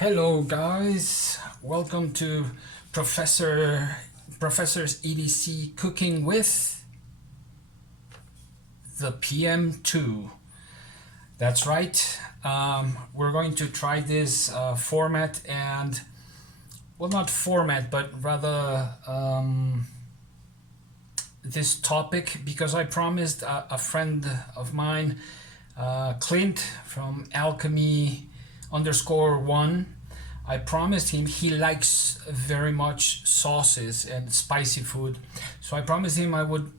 Hello guys, welcome to Professor's EDC Cooking with the PM2. That's right. We're going to try this format and, well, not format, but rather this topic, because I promised a friend of mine, Clint from Alchemy_1. I promised him he likes very much sauces and spicy food, so I promised him I would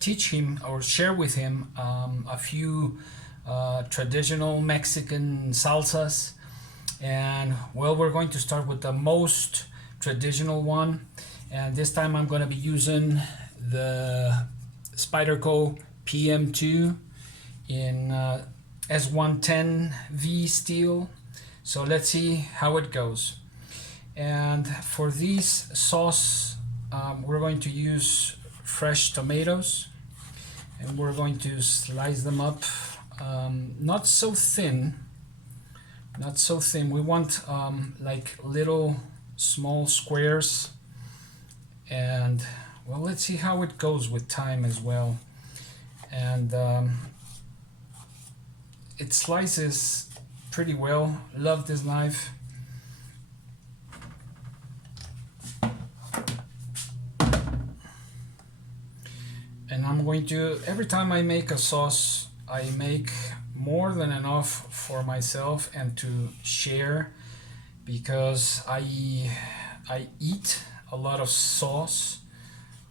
teach him or share with him a few traditional Mexican salsas. And well, we're going to start with the most traditional one, and this time I'm going to be using the Spyderco PM2 in S110V steel. So let's see how it goes. And for this sauce, we're going to use fresh tomatoes, and we're going to slice them up, not so thin. We want like little small squares. And well, let's see how it goes with time as well. And it slices pretty well. Love this knife. And I'm going to, every time I make a sauce, I make more than enough for myself and to share, because I eat a lot of sauce,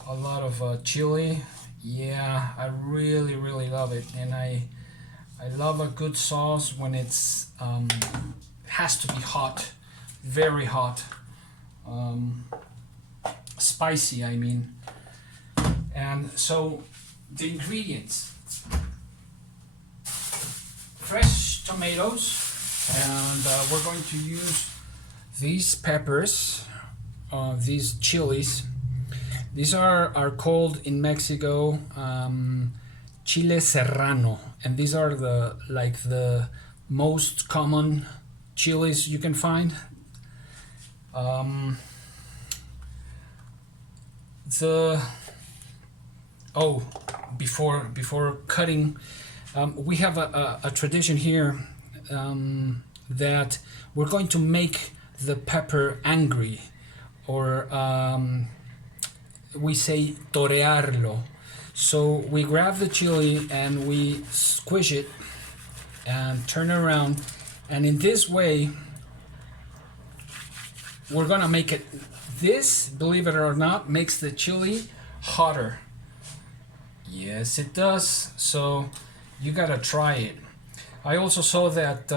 a lot of chili. Yeah, I really love it. And I love a good sauce when it's has to be hot, very hot, spicy, I mean. And so the ingredients: fresh tomatoes, and we're going to use these peppers, these chilies. These are called in Mexico chile serrano, and these are the most common chilies you can find. Before cutting, we have a tradition here that we're going to make the pepper angry, or we say torearlo. So we grab the chili and we squish it and turn it around, and in this way we're gonna make it. This, believe it or not, makes the chili hotter. Yes, it does. So you gotta try it. I also saw that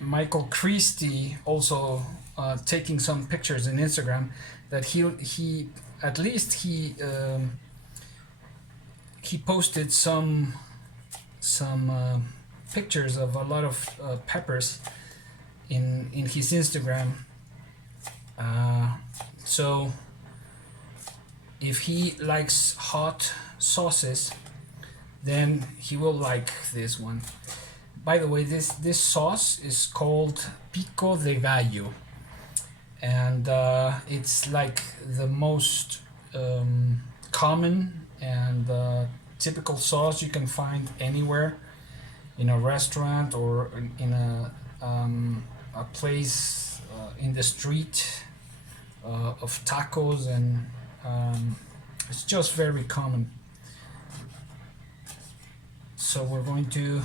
Michael Christie also taking some pictures in Instagram, that he at least he posted some pictures of a lot of peppers in his Instagram. So if he likes hot sauces, then he will like this one. By the way, this sauce is called Pico De Gallo, and it's like the most common and typical sauce you can find anywhere, in a restaurant or in a place in the street of tacos, and it's just very common. So we're going to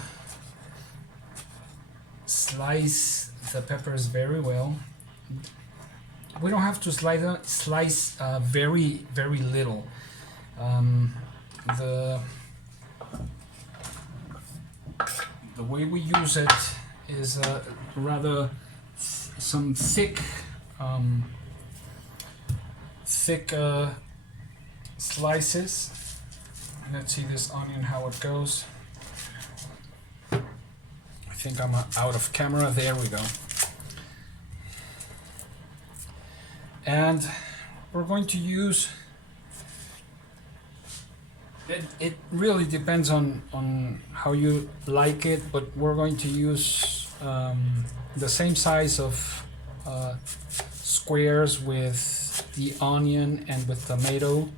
slice the peppers very well. We don't have to slice very little. The way we use it is rather some thick slices. Let's see this onion, how it goes. I think I'm out of camera. There we go. And we're going to use, it really depends on how you like it, but we're going to use the same size of squares with the onion and with tomato,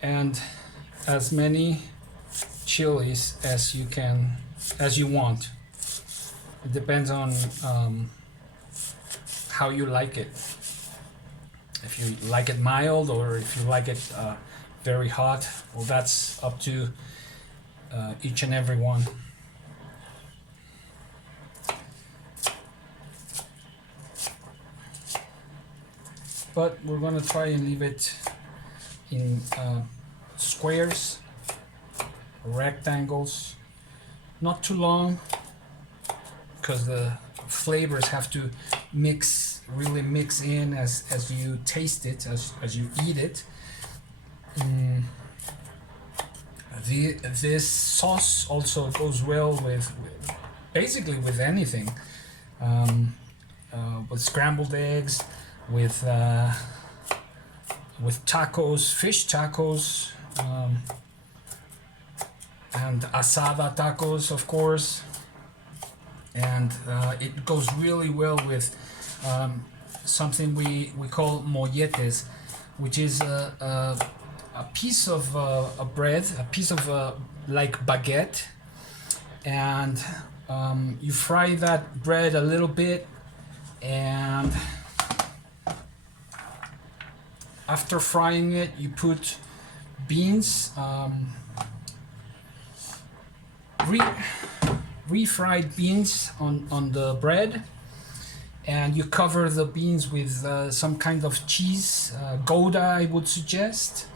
and as many chilies as you want. It depends on how you like it. If you like it mild or if you like it very hot, well, that's up to each and every one. But we're gonna try and leave it in squares, rectangles, not too long, because the flavors have to really mix in as you taste it, as you eat it. This sauce also goes well with basically with anything, with scrambled eggs, with tacos, fish tacos, and asada tacos, of course. And it goes really well with something we call molletes, which is a piece of a bread, a piece of like baguette, and you fry that bread a little bit, and after frying it, you put beans, refried beans on the bread, and you cover the beans with some kind of cheese, Gouda I would suggest,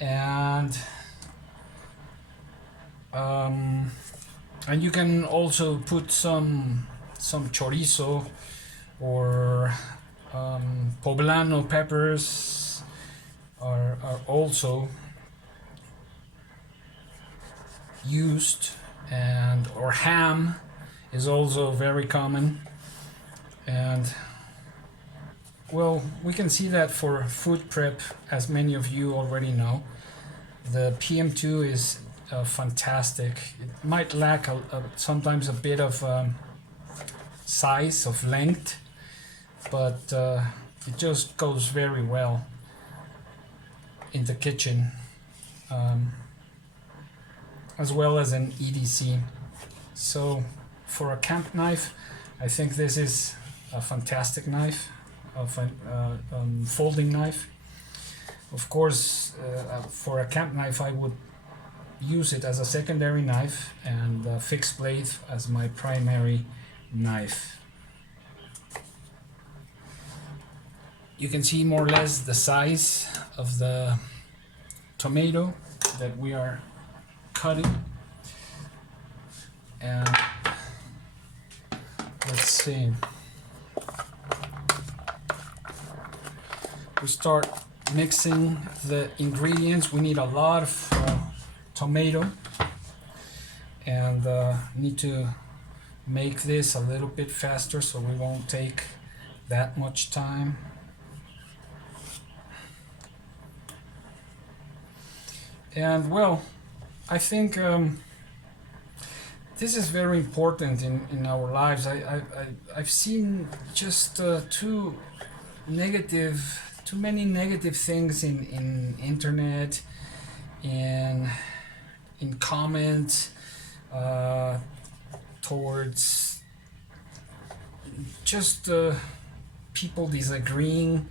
and you can also put some chorizo or poblano peppers are also used, and or ham is also very common. And well, we can see that for food prep, as many of you already know, the PM2 is fantastic. It might lack sometimes a bit of size, of length, but it just goes very well in the kitchen, as well as an EDC. So for a camp knife, I think this is a fantastic knife, a folding knife. Of course, for a camp knife, I would use it as a secondary knife and a fixed blade as my primary knife. You can see more or less the size of the tomato that we are cutting. And let's see. We start mixing the ingredients. We need a lot of tomato, and need to make this a little bit faster so we won't take that much time. And well, I think this is very important in our lives. I've seen just too many negative things in internet, in comments towards just people disagreeing.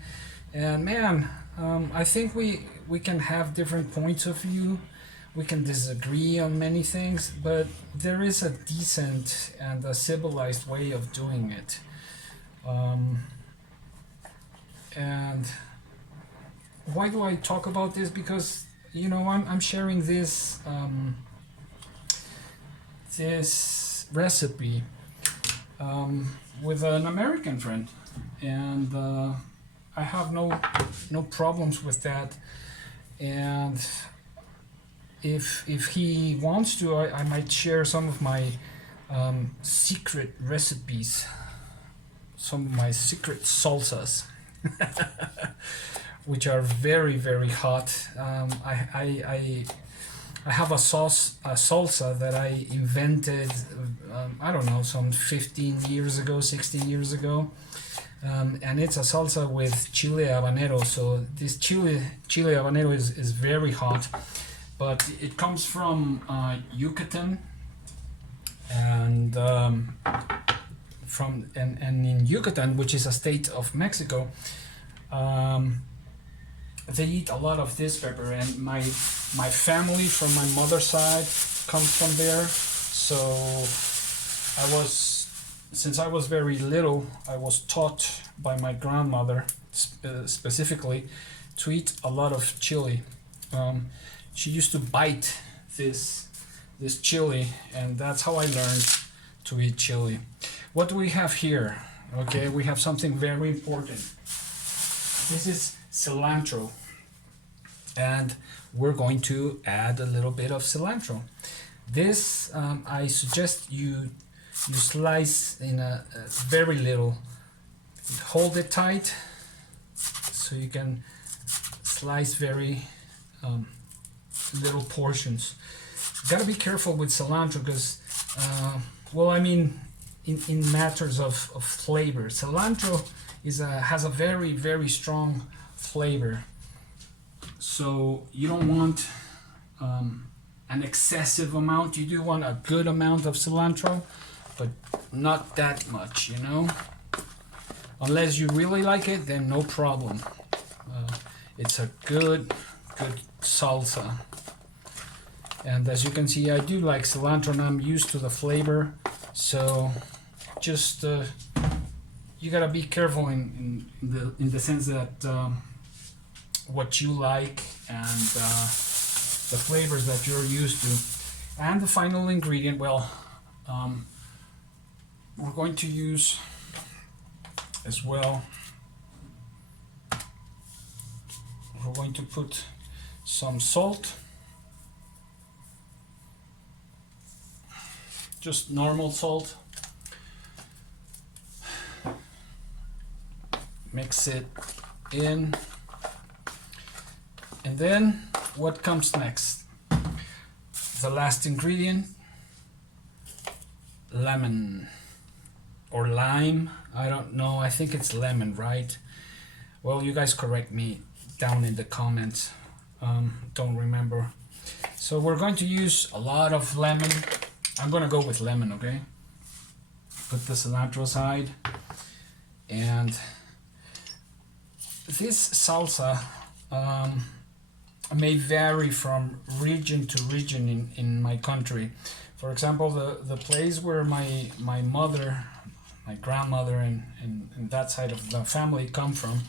And man, I think we can have different points of view. We can disagree on many things, but there is a decent and a civilized way of doing it. And why do I talk about this? Because I'm sharing this this recipe with an American friend, and I have no problems with that. And if he wants to, I might share some of my secret recipes, some of my secret salsas, which are very, very hot. I have a salsa that I invented, I don't know, some 15 years ago, 16 years ago. And it's a salsa with chile habanero. So this chile habanero is very hot, but it comes from Yucatan, and in Yucatan, which is a state of Mexico, they eat a lot of this pepper, and my family from my mother's side comes from there. So since I was very little, I was taught by my grandmother specifically to eat a lot of chili. She used to bite this chili, and that's how I learned to eat chili. What do we have here? Okay, we have something very important. This is cilantro, and we're going to add a little bit of cilantro. This I suggest you slice in a very little. Hold it tight so you can slice very little portions. You gotta be careful with cilantro because, well, I mean, in matters of flavor, cilantro has a very, very strong flavor. So you don't want an excessive amount. You do want a good amount of cilantro, but not that much, you know. Unless you really like it, then no problem. It's a good salsa. And as you can see, I do like cilantro, and I'm used to the flavor. So just you gotta be careful in the sense that what you like and the flavors that you're used to. And the final ingredient, well, we're going to use as well, we're going to put some salt, just normal salt. Mix it in, and then what comes next? The last ingredient, lemon or lime. I don't know, I think it's lemon, right? Well, you guys correct me down in the comments. Don't remember. So we're going to use a lot of lemon. I'm gonna go with lemon, okay? Put the cilantro aside. And this salsa may vary from region to region in my country. For example, the place where my mother, my grandmother, and that side of the family come from,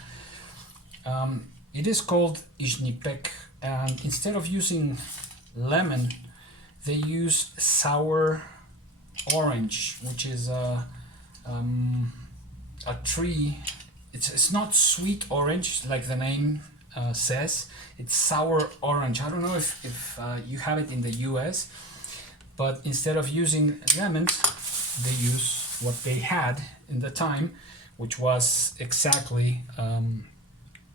it is called Ixnipec, and instead of using lemon, they use sour orange, which is a tree. It's not sweet orange like the name says. It's sour orange. I don't know if you have it in the US, but instead of using lemons, they use what they had in the time, which was exactly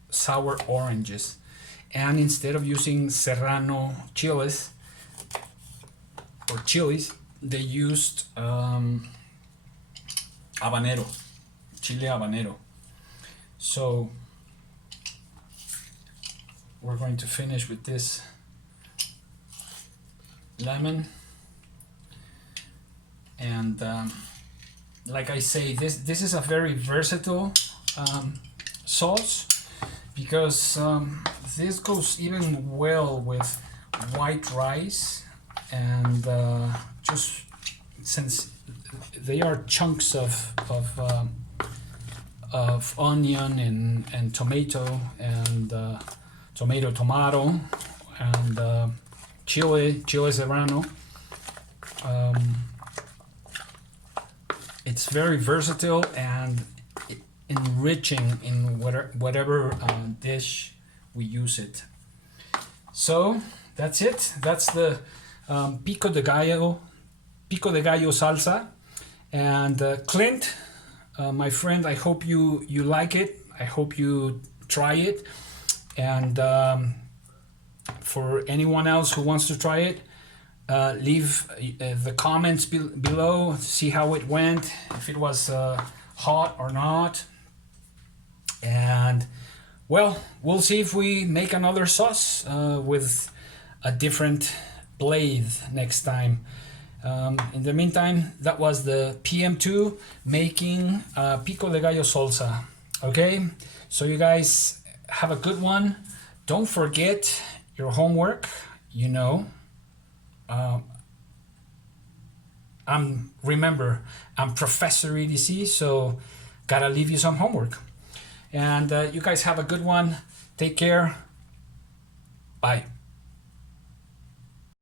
sour oranges. And instead of using serrano chilies, they used habanero, chile habanero. So we're going to finish with this lemon, and like I say, this is a very versatile sauce, because this goes even well with white rice, and just since they are chunks of onion and tomato and tomato and chile serrano. It's very versatile and enriching in whatever dish we use it. So that's it. That's the Pico de Gallo salsa. And Clint, my friend, I hope you like it. I hope you try it. And For anyone else who wants to try it, leave the comments below, see how it went, if it was hot or not. And well, we'll see if we make another sauce with a different blade next time. In the meantime, that was the PM2 making Pico De Gallo salsa. Okay, so you guys have a good one. Don't forget your homework. You know, remember, I'm Professor EDC, so gotta leave you some homework. And you guys have a good one. Take care. Bye.